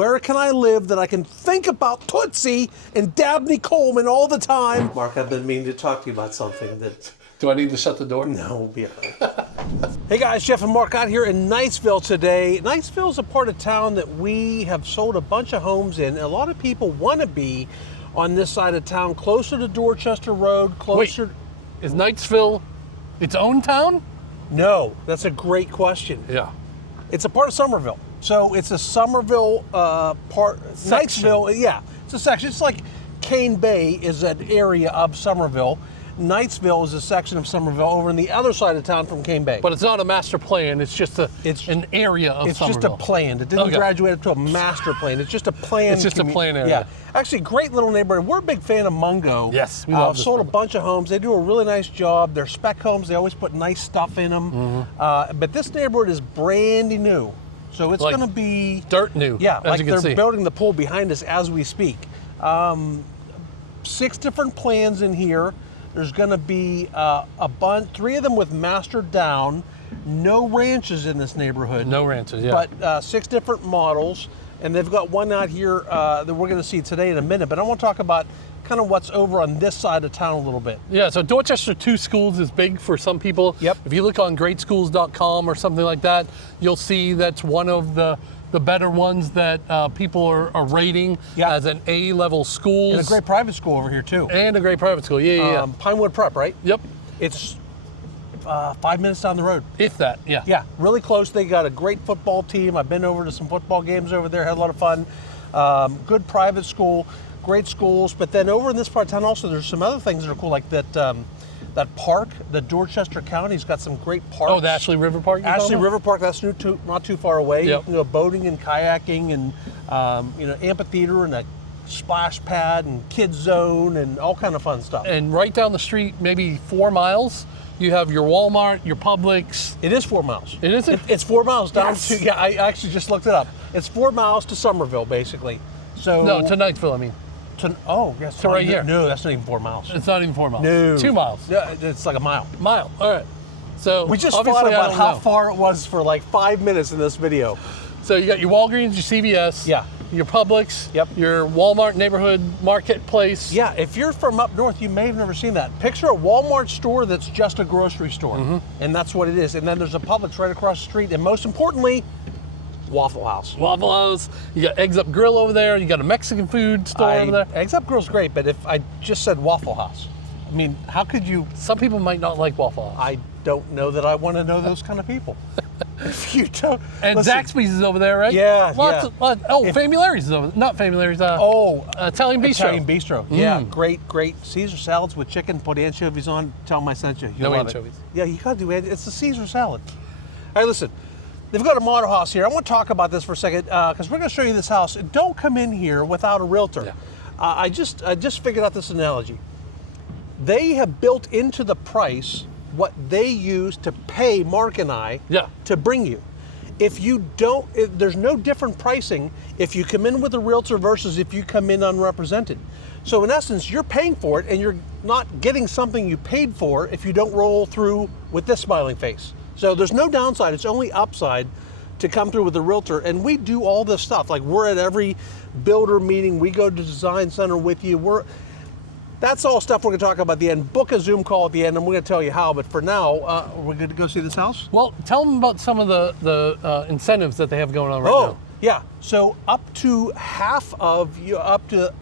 Where can I live that I can think about Tootsie and Dabney Coleman all the time? Mark, I've been meaning to talk to you about something that... Do I need to shut the door? No, we'll be all right. Hey guys, Jeff and Mark out here in Knightsville today. Knightsville is a part of town that we have sold a bunch of homes in. A lot of people want to be on this side of town, closer to Dorchester Road, closer... Wait, is Knightsville its own town? No, that's a great question. Yeah. It's a part of Summerville. So it's a Summerville part. Section. Knightsville, yeah, it's a section. It's like Cane Bay is an area of Summerville. Knightsville is a section of Summerville over on the other side of town from Cane Bay. But it's not a master plan, it's just an area of Summerville. It's just a plan. It didn't graduate to a master plan. It's just a plan. It's just a plan area. Yeah. Actually, great little neighborhood. We're a big fan of Mungo. Yes, we love this sold a bunch of homes. They do a really nice job. They're spec homes. They always put nice stuff in them. But this neighborhood is brandy new. So it's like going to be... dirt new, yeah, as like you can they're see. building the pool behind us as we speak. 6 different plans in here. There's going to be a bunch, 3 of them with master down. No ranches in this neighborhood. No ranches, yeah. But 6 different models. And they've got one out here that we're going to see today in a minute. But I want to talk about kind of what's over on this side of town a little bit. Yeah, so Dorchester 2 Schools is big for some people. Yep. If you look on greatschools.com or something like that, you'll see that's one of the better ones that people are rating as an A-level school. And a great private school over here, too. And a great private school, yeah. Pinewood Prep, right? Yep. It's 5 minutes down the road. If that, yeah. Yeah, really close. They got a great football team. I've been over to some football games over there, had a lot of fun. Good private school, great schools. But then over in this part of town also, there's some other things that are cool, like that park, the Dorchester County's got some great parks. Oh, the Ashley River Park? Ashley River Park, that's not too far away. Yep. You can go boating and kayaking and amphitheater and a splash pad and kids zone and all kind of fun stuff. And right down the street, maybe 4 miles, you have your Walmart, your Publix. It is 4 miles. It is? It's 4 miles down Yes. to, I actually just looked it up. It's 4 miles to Summerville, basically. So No, to Knightsville, I mean. Yes. To right here. No, that's not even 4 miles. It's not even 4 miles. No. 2 miles. Yeah, it's like a mile. Mile, all right. So We just obviously thought I about don't how know. far it was for like 5 minutes in this video. So you got your Walgreens, your CVS, Yeah. your Publix, Yep. your Walmart neighborhood marketplace. Yeah, if you're from up north, you may have never seen that. Picture a Walmart store that's just a grocery store. And that's what it is. And then there's a Publix right across the street. And most importantly, Waffle House. Waffle House, you got Eggs Up Grill over there, you got a Mexican food store over there. Eggs Up Grill's great, but if I just said Waffle House, I mean, how could you? Some people might not like Waffle House. I don't know that I want to know those kind of people. If you don't. And Listen, Zaxby's is over there, right? Yeah, Lots yeah. Of, Family Larry's is over there. Not Family Larry's, Italian Bistro. Italian Bistro. Yeah, great Caesar salads with chicken. Put anchovies on. Tell them I sent you. You'll No love anchovies. It. Yeah, you gotta do it. It's the Caesar salad. All right, listen. They've got a model house here. I want to talk about this for a second because we're going to show you this house. Don't come in here without a realtor. Yeah. I just figured out this analogy. They have built into the price what they use to pay Mark and I to bring you. If you don't, there's no different pricing if you come in with a realtor versus if you come in unrepresented. So in essence, you're paying for it and you're not getting something you paid for if you don't roll through with this smiling face. So there's no downside, it's only upside to come through with a realtor. And we do all this stuff. Like we're at every builder meeting, we go to Design Center with you. That's all stuff we're gonna talk about at the end. Book a Zoom call at the end and we're gonna tell you how, but for now, we're gonna go see this house? Well, tell them about some of the incentives that they have going on right now. Yeah, so up to half of up to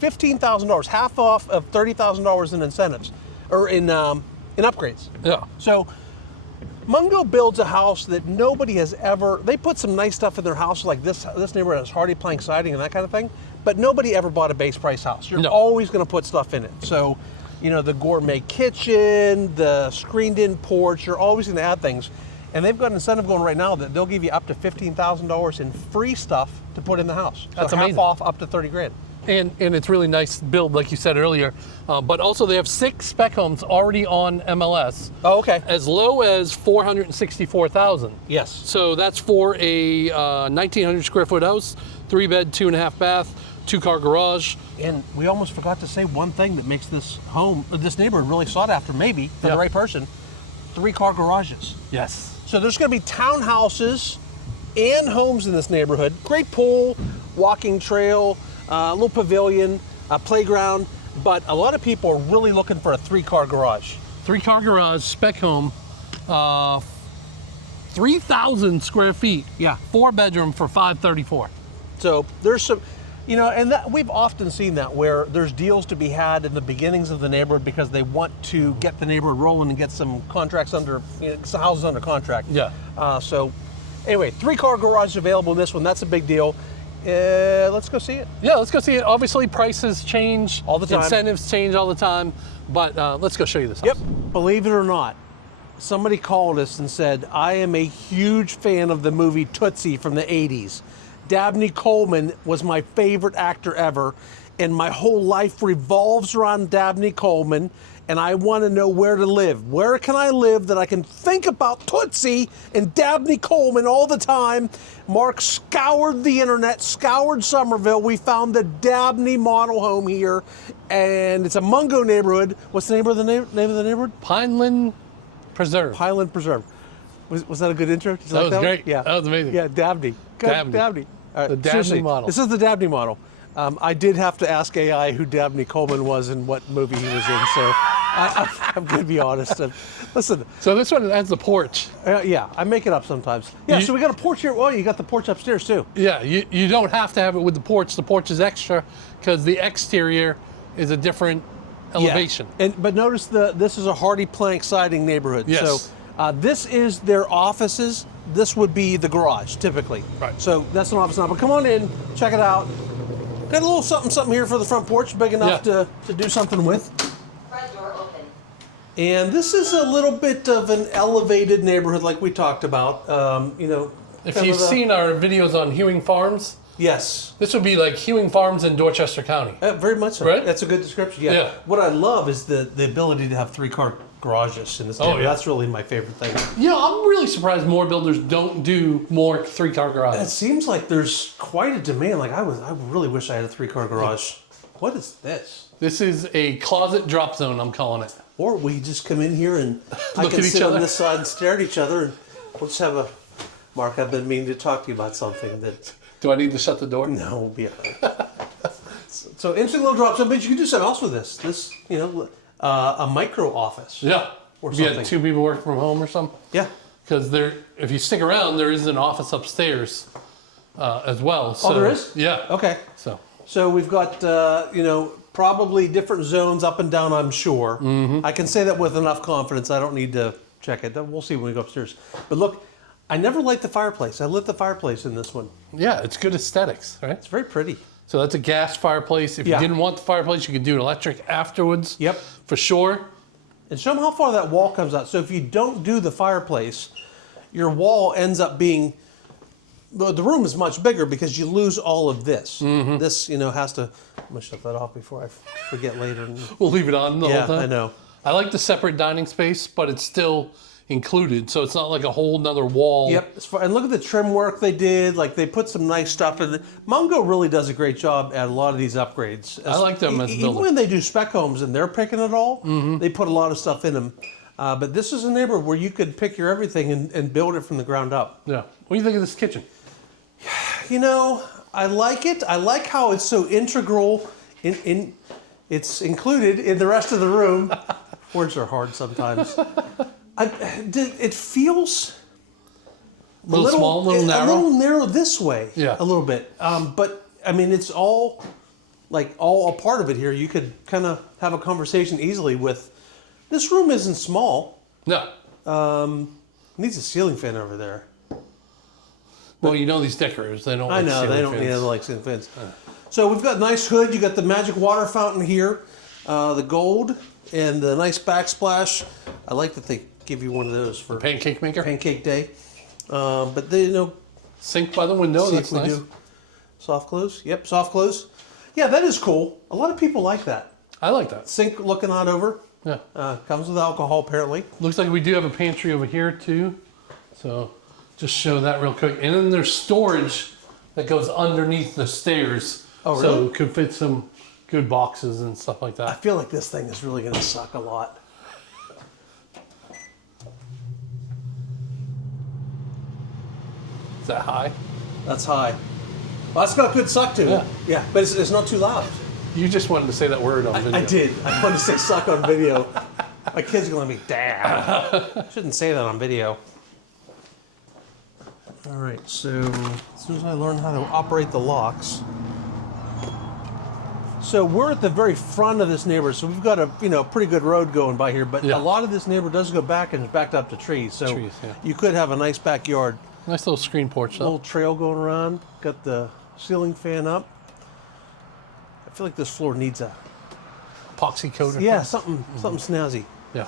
$15,000, half off of $30,000 in incentives, or in upgrades. Yeah. So Mungo builds a house that nobody has ever. They put some nice stuff in their house, like this neighborhood has hardy plank siding and that kind of thing. But nobody ever bought a base price house. You're always going to put stuff in it. So, the gourmet kitchen, the screened-in porch. You're always going to add things. And they've got an incentive going right now that they'll give you up to $15,000 in free stuff to put in the house. That's so amazing. Half off up to 30 grand. And it's really nice build, like you said earlier. But also they have 6 spec homes already on MLS. Oh, okay. As low as $464,000. Yes. So that's for a 1,900 square foot house, 3-bed, 2.5 bath, 2-car garage. And we almost forgot to say one thing that makes this neighborhood really sought after, maybe for the right person: 3-car garages. Yes. So there's going to be townhouses and homes in this neighborhood. Great pool, walking trail, a little pavilion, a playground, but a lot of people are really looking for a 3-car garage. 3-car garage, spec home, 3,000 square feet. Yeah. 4-bedroom for $534. So there's some, you know, and that, we've often seen that where there's deals to be had in the beginnings of the neighborhood because they want to get the neighborhood rolling and get some contracts under, you know, some houses under contract. Yeah. So anyway, 3-car garage available in this one. That's a big deal. Let's go see it. Yeah, let's go see it. Obviously, prices change. All the time. Incentives change all the time. But let's go show you this house. Yep. Believe it or not, somebody called us and said, I am a huge fan of the movie Tootsie from the 80s. Dabney Coleman was my favorite actor ever, and my whole life revolves around Dabney Coleman, and I want to know where to live. Where can I live that I can think about Tootsie and Dabney Coleman all the time? Mark scoured the internet, scoured Summerville. We found the Dabney model home here, and it's a Mungo neighborhood. What's the name of the neighborhood? Pineland Preserve. Pineland Preserve. Was that a good intro? Did you That like was one? great. Yeah, That was amazing. Yeah, Dabney. Good, Dabney. Dabney. All right, The Dabney seriously, model. This is the Dabney model. I did have to ask AI who Dabney Coleman was and what movie he was in, so I'm going to be honest. Listen. So this one has the porch. Yeah, I make it up sometimes. Yeah, so we got a porch here. Oh, you got the porch upstairs too. Yeah, you don't have to have it with the porch. The porch is extra because the exterior is a different elevation. Yeah. But notice this is a hardy plank siding neighborhood. Yes. So this is their offices. This would be the garage, typically. Right. So that's an office now. But come on in, check it out. Got a little something here for the front porch, big enough to do something with. Front door open. And this is a little bit of an elevated neighborhood like we talked about. You know, If you've seen our videos on Hewing Farms, yes. this would be like Hewing Farms in Dorchester County. Very much so. Right? That's a good description. Yeah. Yeah. What I love is the ability to have 3-car garages in this neighborhood. yeah. That's really my favorite thing. Yeah, I'm really surprised more builders don't do more 3-car It garages. seems like there's quite a demand. Like I really wish I had a 3-car garage. What is this? This is a closet drop zone, I'm calling it. Or we just come in here and I Look can at each sit on other. this side and stare at each other, and we'll just have a. Mark, I've been meaning to talk to you about something that. Do I need to shut the door? No, we'll be all right. So interesting little drop zone, but you can do something else with this. This, you know, a micro office. Yeah. Or If you something. had 2 people working from home or something. Yeah. Because if you stick around, there is an office upstairs as well. So, Oh, there is? Yeah. Okay. So we've got, you know, probably different zones up and down, I'm sure. I can say that with enough confidence. I don't need to check it. We'll see when we go upstairs. But look, I never light the fireplace. I lit the fireplace in this one. Yeah, it's good aesthetics, right? It's very pretty. So that's a gas fireplace. If you didn't want the fireplace, you could do an electric afterwards. Yep. For sure. And show them how far that wall comes out. So if you don't do the fireplace, your wall ends up being, the room is much bigger because you lose all of this. This, you know, has to, I'm going to shut that off before I forget later. We'll leave it on the whole time. I know. I like the separate dining space, but it's still included. So it's not like a whole nother wall. Yep. And look at the trim work they did. Like they put some nice stuff in it. Mungo really does a great job at a lot of these upgrades. I like them as a Even builder. when they do spec homes and they're picking it all, they put a lot of stuff in them. But this is a neighborhood where you could pick your everything and build it from the ground up. Yeah. What do you think of this kitchen? You know, I like it. I like how it's so integral. It's included in the rest of the room. Words are hard sometimes. It feels A little small, a little narrow? A little narrow this way. Yeah. A little bit. But I mean, it's all a part of it here. You could kind of have a conversation easily with. This room isn't small. No. Needs a ceiling fan over there. Well, you know these decorators, they don't I like know, ceiling they don't fans. need like ceiling fans. So we've got nice hood. You got the magic water fountain here, the gold, and the nice backsplash. I like that they give you one of those for Pancake maker? Pancake Day. But they, you know, Sink by the window, see that's if we nice. do soft close. Yep, soft close. Yeah, that is cool. A lot of people like that. I like that. Sink looking on over. Yeah. Comes with alcohol apparently. Looks like we do have a pantry over here too. So just show that real quick. And then there's storage that goes underneath the stairs. Oh, So really? it could fit some good boxes and stuff like I that. feel like this thing is really going to suck a lot. Is that high? That's high. Well, that's got good suck to it. Yeah. Yeah, but it's not too loud. You just wanted to say that word on video. I did. I wanted to say suck on video. My kids are going to be, Dad. Shouldn't say that on video. All right, so as soon as I learn how to operate the locks. So we're at the very front of this neighborhood, so we've got a pretty good road going by here, but a lot of this neighborhood does go back and it's backed up to trees. So you could have a nice backyard. Nice little screen porch though. Little trail going around. Got the ceiling fan up. I feel like this floor needs a epoxy coat. Yeah, something snazzy. Yeah.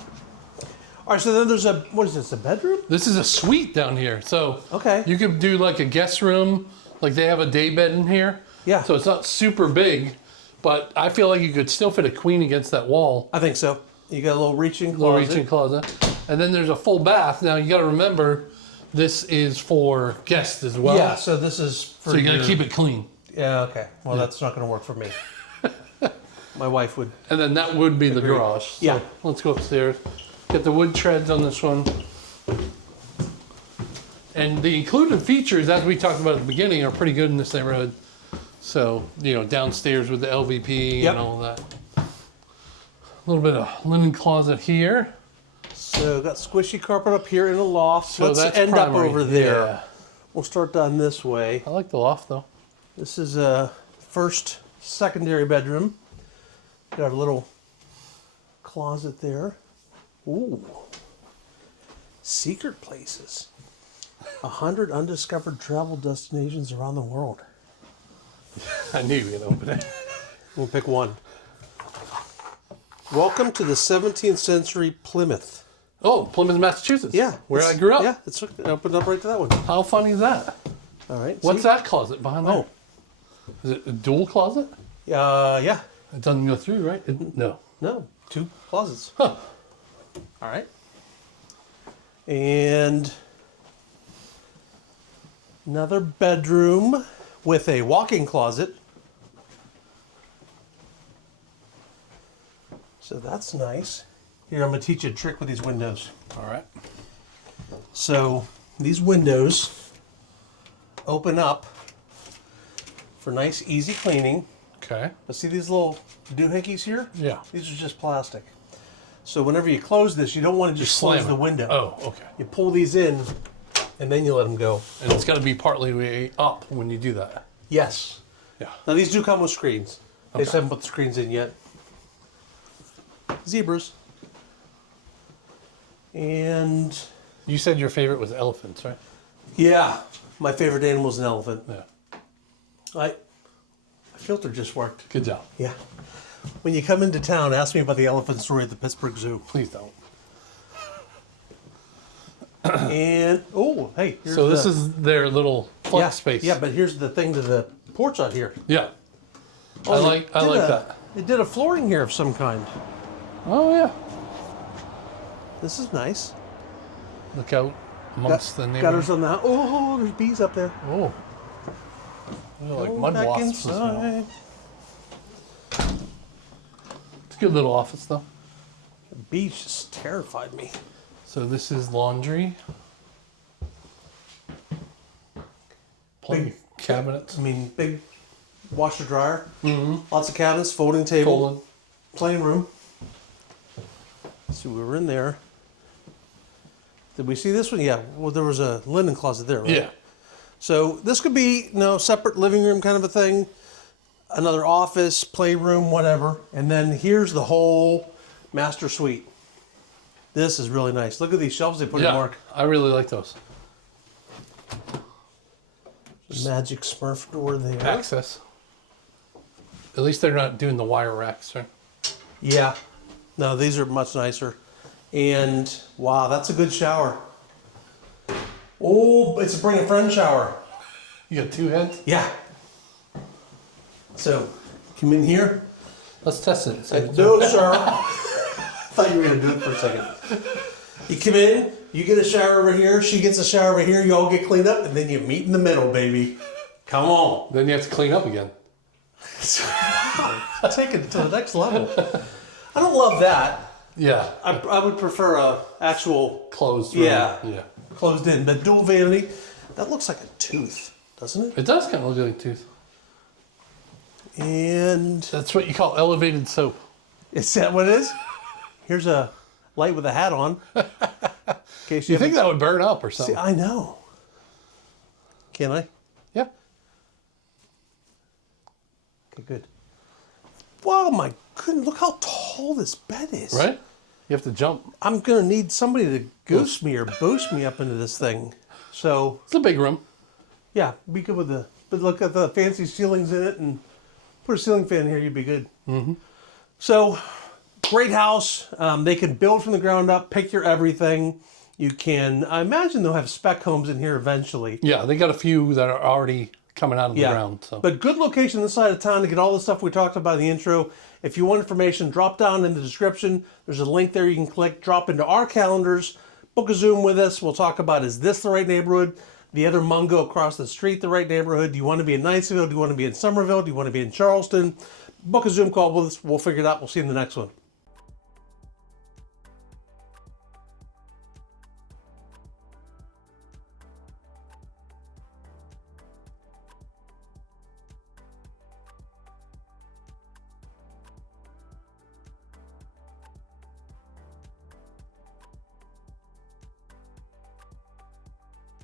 All right, so then there's what is this, a bedroom? This is a suite down here. So okay, you could do like a guest room, like they have a day bed in here. Yeah. So it's not super big, but I feel like you could still fit a queen against that wall. I think so. You got a little reaching closet. And then there's a full bath. Now you got to remember, this is for guests as well. Yeah, so this is for so you got to keep it clean. Yeah, okay. Well, that's not going to work for me. My wife would. And then that would be the garage. So yeah. Let's go upstairs. Get the wood treads on this one. And the included features, as we talked about at the beginning, are pretty good in this neighborhood. So, downstairs with the LVP and all that. A little bit of linen closet here. So got squishy carpet up here in the loft. So let's end up over there. Yeah. We'll start down this way. I like the loft though. This is a first secondary bedroom. Got a little closet there. Ooh. Secret places. 100 undiscovered travel destinations around the world. I knew you were going to open it. We'll pick one. Welcome to the 17th century Plymouth. Oh, Plymouth, Massachusetts. Yeah. Where I grew up. Yeah, it's opened up right to that one. How funny is that? All right. What's that closet behind there? Is it a dual closet? Yeah. It doesn't go through, right? No. No, 2 closets. Huh. All right. And another bedroom with a walk-in closet. So that's nice. Here, I'm going to teach you a trick with these windows. All right. So these windows open up for nice, easy cleaning. Okay. But see these little doohickeys here? Yeah. These are just plastic. So whenever you close this, you don't want to just close the window. Oh, okay. You pull these in, and then you let them go. And it's got to be partly way up when you do that. Yes. Yeah. Now these do come with screens. They just haven't put the screens in yet. Zebras. And you said your favorite was elephants, right? Yeah, my favorite animal is an elephant. Yeah. My filter just worked. Good job. Yeah. When you come into town, ask me about the elephant story at the Pittsburgh Zoo. Please don't. And hey, here's so this is their little flex space. Yeah, but here's the thing to the porch out here. Yeah. I like that. They did a flooring here of some kind. Oh yeah. This is nice. Look out amongst the neighborhood. Gutters on that. Oh, there's bees up there. Oh. They're like mud back wasps. inside. It's a good little office though. The bees just terrified me. So this is laundry. Big cabinets. I mean, big washer dryer. Mm-hmm. Lots of cabinets, folding table, playing room. So we were in there. Did we see this one? Yeah. Well, there was a linen closet there, right? Yeah. So this could be, separate living room kind of a thing. Another office, playroom, whatever. And then here's the whole master suite. This is really nice. Look at these shelves they put in, Mark. I really like those. Magic Smurf door there. Access. At least they're not doing the wire racks, right? Yeah. No, these are much nicer. And wow, that's a good shower. Oh, it's a bring a friend shower. You got 2 heads? Yeah. So, come in here. Let's test it. No, sir. I thought you were going to do it for a second. You come in, you get a shower over here, she gets a shower over here, you all get cleaned up, and then you meet in the middle, baby. Come on. Then you have to clean up again. Take it to the next level. I don't love that. Yeah. I would prefer a actual closed room. Yeah. Yeah. Closed in. But dual vanity, that looks like a tooth, doesn't it? It does kind of look like a tooth. And that's what you call elevated soap. Is that what it is? Here's a light with a hat on. In case you think that would burn up or something? See, I know. Can I? Yeah. Okay, good. Wow, my goodness, look how tall this bed is. Right? You have to jump. I'm going to need somebody to goose me or boost me up into this thing. So it's a big room. Yeah, be good with but look at the fancy ceilings in it and put a ceiling fan here, you'd be good. Mm-hmm. So, great house. They can build from the ground up, pick your everything. You can, I imagine they'll have spec homes in here eventually. Yeah, they got a few that are already coming out of the ground. So. But good location this side of town to get all the stuff we talked about in the intro. If you want information, drop down in the description. There's a link there you can click, drop into our calendars, book a Zoom with us. We'll talk about, is this the right neighborhood? The other Mungo across the street, the right neighborhood? Do you want to be in Knightsville? Do you want to be in Summerville? Do you want to be in Charleston? Book a Zoom call with us. We'll figure it out. We'll see you in the next one.